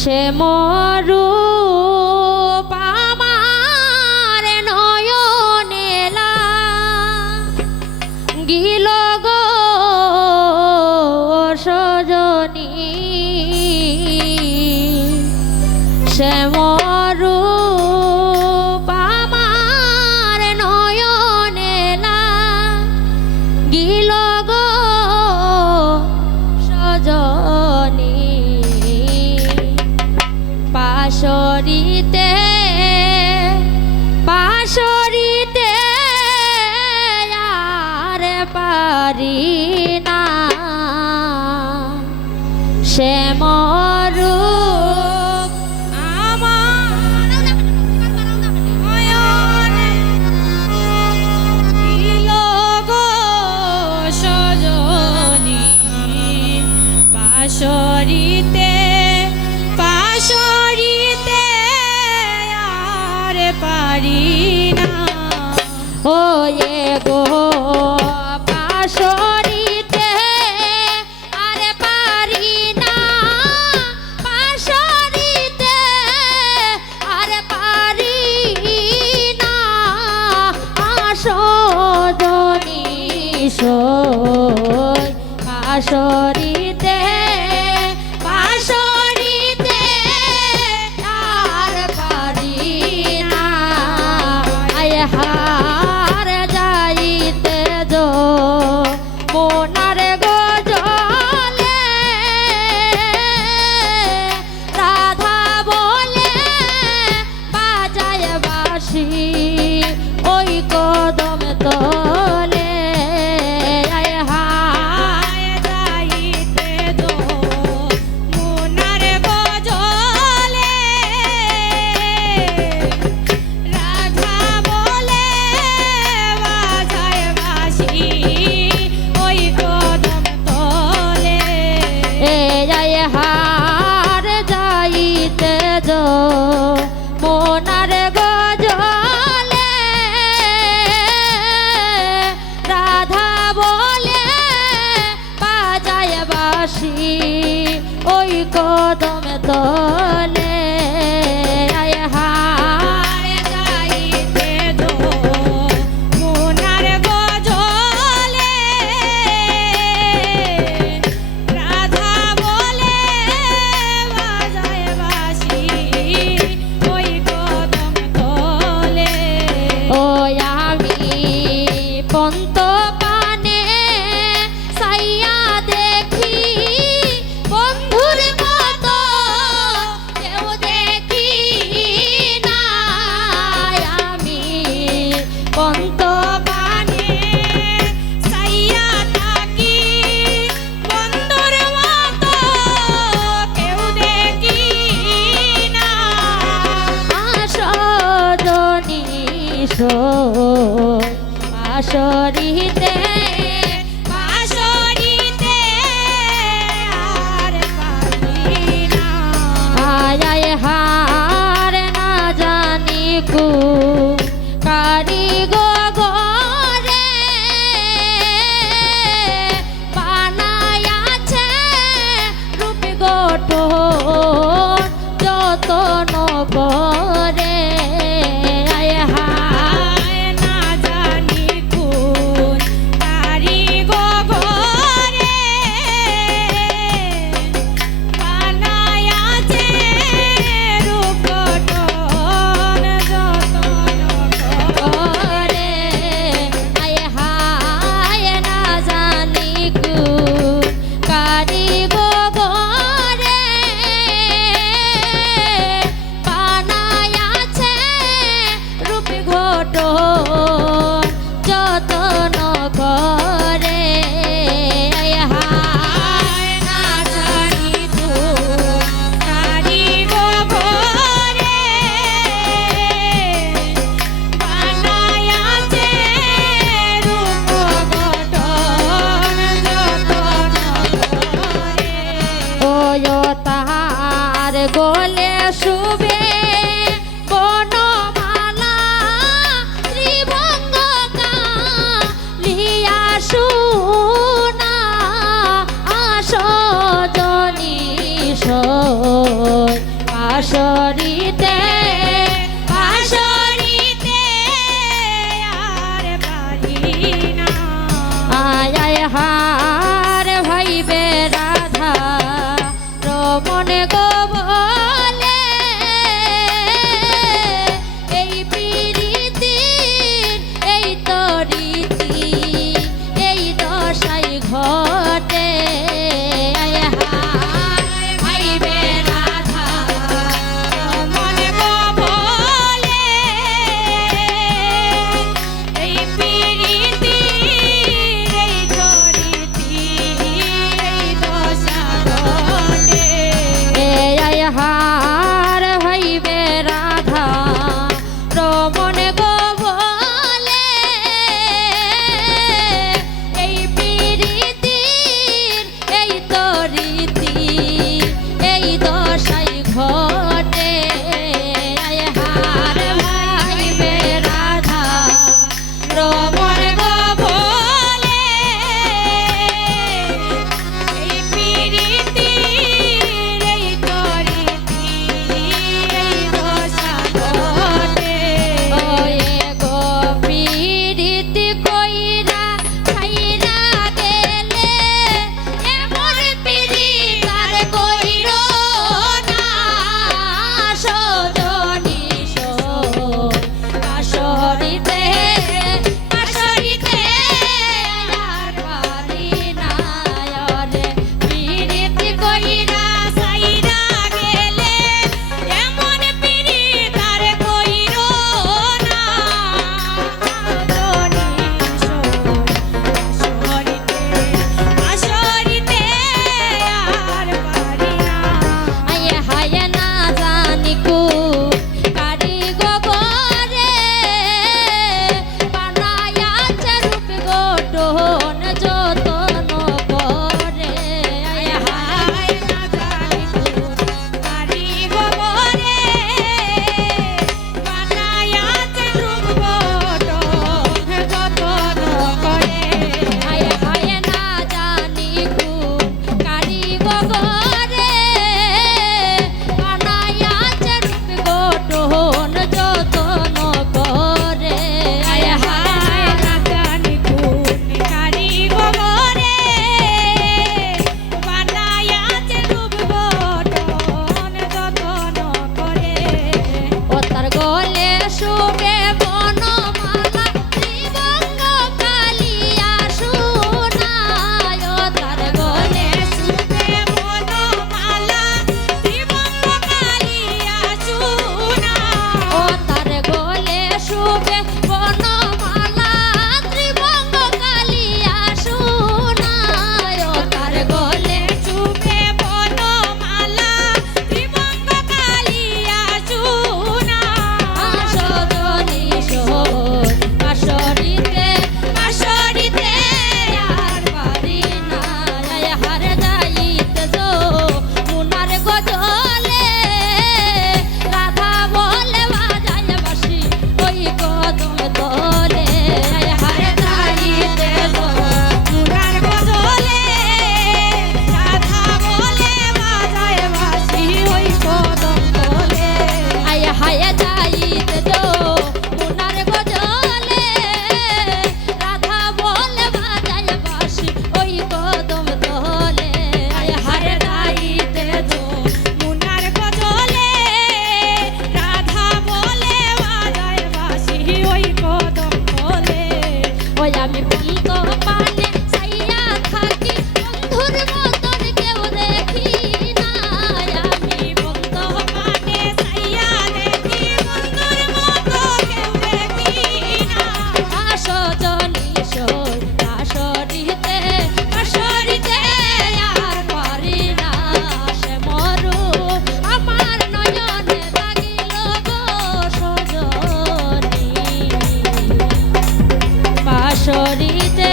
সে মরূপ আমার নয়নে লাগিল গো সজনী, সে মরূপ আমার নয়নে লাগিল গো সজনী। পাশরিতে পাশরিতে আর পারি না, সে মরূপ আমার নয়নে লাগিল গো সজনী। পাশরিতে পাশরিতে আর পারি না, ও এ গো পাশরিতে আর পারি না, পাশরিতে আর পারি না। সজনী সই পাশরিতে পাশরিতে আর পারি না। আয় হার যাইতে যো মোনার গজলে রাধা বলে বাজায় বাঁশি ওই কদম তলে। আয় হার যাইতে যো মোনার গজলে রাধা বলে বাজায় বাঁশি ওই কদম তলে। আয় হার যাইতে যো মোনার গজলে রাধা বলে বাজায় বাঁশি ওই কদম তলে। আয় হার যাইতে যো মোনার গজলে রাধা বলে বাজায় বাঁশি ওই কদম তলে। ও আমি পন্ত পানে সাইয়া দেখি বন্ধুর মতো কেউ দেখি না। আমি পন্ত পানে সাইয়া থাকি বন্ধুর মতো কেউ দেখি না। সজনী সই পাশরিতে পাশরিতে আর পারি না। আয় হার না জানি কু কারি গো গরে বানায়াছে রূপী গঠন যতন করে। আয় হায় না জানি কোন কারিগো ঘরে বানায়াছে রূপ গঠন যতন করে। আয় হায় না জানি কোন কারিগো ঘরে বানায়াছে রূপী গঠন যতন করে। আয় হায় না জানি কোন কারিগো ঘরে বানায়াছে রূপ গঠন যতন করে। ও তাহার গোলে শুবে বনমালা ত্রিভঙ্গ কালিয়া সোনা। সজনী সই বাঁশরিতে বাঁশরিতে আর পারি না আয় আয় হার ভাইবে রাধা রমন গো বলে এই প্রীতির এই তো রীতি এই দশাই ঘটে আয় হার ভাইবে রাধা রমন গো বলে এই প্রীতির এই তো রীতি এই দশা ঘটে আয় হার ভাইবে রাধা রমন গো বলে এই প্রীতির এই তো রীতি এই দশাই ঘটে আয় হার ভাইবে রাধা রমন গো বলে এই প্রীতির এই তো রীতি এই দশা ঘটে ওয়ে গো প্রীতি কইরা খাইরা গেলে এমন প্রীতি তার কইরো না সজনী বাঁশরিতে বাঁশরিতে আর পারি না রে প্রীতি কইরা সাইরা গেলে এমন প্রীতি তার কইরো না বাঁশরিতে আর পারি না আয় হায় না জানি কু কারি গো গরে বানায়াছে রূপ গোটন যতন করে আয় হায় না জানি কু কারি গো গরে বানায়াছে রূপ গোটন যতন করে আয় হায় না জানি কু কারি গো গরে বানায়াছে রূপ গোটন যতন করে আয় হায় না জানি কু কারি গো গরে বানায়াছে রূপ গোটন যতন করে ও তার গলে শুবে বনমালা ত্রিভঙ্গ কালিয়া শোনায় ও তার গলে শুবে বনমালা ত্রিভঙ্গ কালিয়া শোনায় ও তার গলে শুবে বনমালা ত্রিভঙ্গ কালিয়া শোনায় ও তার গলে শুবে বনমালা ত্রিভঙ্গ কালিয়া শোনায় সজনী বাঁশরিতে বাঁশরিতে আর পারি না আয় হার যাইতে যো মুনার গজলে রাধা বলে বাজায় বাঁশি ওই কদম তলে আয় হার যাইতে যো মুনার গজলে রাধা বলে বাজায় বাঁশি ওই কদম তলে আয় হায় যাইতে যো মুনার গজলে রাধা বলে বাজায় বাঁশি ওই কদম তলে আয় হারে যাইতে যো মুনার গজলে রাধা বলে বাজায় বাঁশি ওই কদম তলে ওই আমি বলতো পানে সাইয়া থাকি বন্ধুর মতন কেউ দেখি না আমি বলতো পানে সাইয়া দেখি বন্ধুর মতো কেউ দেখি না সজনী বাঁশরিতে বাঁশরিতে আর পারি না সে মরু আমার নয়নে লাগিল গো সজনী বাঁশরিতে